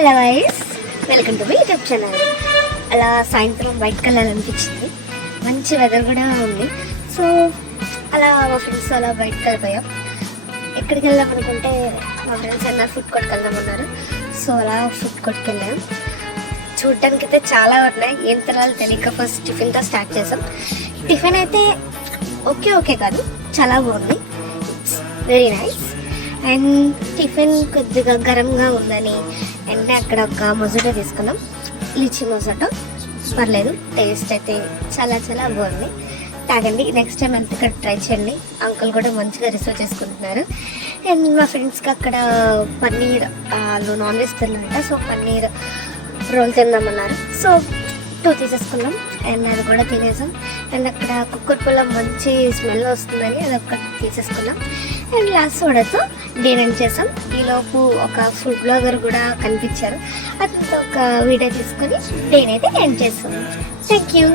Hello guys, welcome to my YouTube channel. అలా సాయంత్రం బయటకు వెళ్ళాలనిపించింది, మంచి వెదర్ కూడా ఉంది. సో అలా మా ఫ్రెండ్స్ అలా బయటకు వెళ్ళిపోయాం. ఎక్కడికి వెళ్దాం అనుకుంటే మా ఫ్రెండ్స్ అన్నారు ఫుడ్ కోర్ట్కి వెళ్దామన్నారు. సో అలా ఫుడ్ కోర్ట్కి వెళ్ళాం. చూడడానికి అయితే చాలా ఉన్నాయి, ఏం తినాలో తెలియక ఫస్ట్ టిఫిన్తో స్టార్ట్ చేసాం. టిఫిన్ అయితే ఓకే కాదు, చాలా బాగుంది, it's very nice. And tiffin కొద్దిగా గరంగా ఉందని అంటే అక్కడ ఒక మొజటో తీసుకున్నాం, లిచీ మొజటో. పర్లేదు, టేస్ట్ అయితే చాలా చాలా బాగుంది. తాగండి, నెక్స్ట్ టైం అంతా ఇక్కడ ట్రై చేయండి. అంకుల్ కూడా మంచిగా రిసీవ్ చేసుకుంటున్నారు. అండ్ మా ఫ్రెండ్స్కి అక్కడ పన్నీర్, వాళ్ళు నాన్ వెజ్ తిన్నారంట, సో పన్నీర్ రోల్ తిందామన్నారు. సో 2 తీసేసుకున్నాం అండ్ అది కూడా తినేసాం. అండ్ అక్కడ కుక్కర్పుల్లో మంచి స్మెల్ వస్తుందని అది ఒక్కటి తీసేసుకున్నాం. అండ్ లాస్ట్ సోడాతో డిన్నర్ చేసాం. ఈలోపు ఒక ఫుడ్ బ్లాగర్ కూడా కనిపించారు, అతనితో ఒక వీడియో తీసుకొని డేనైతే ఎండ్ చేస్తాం. Thank you.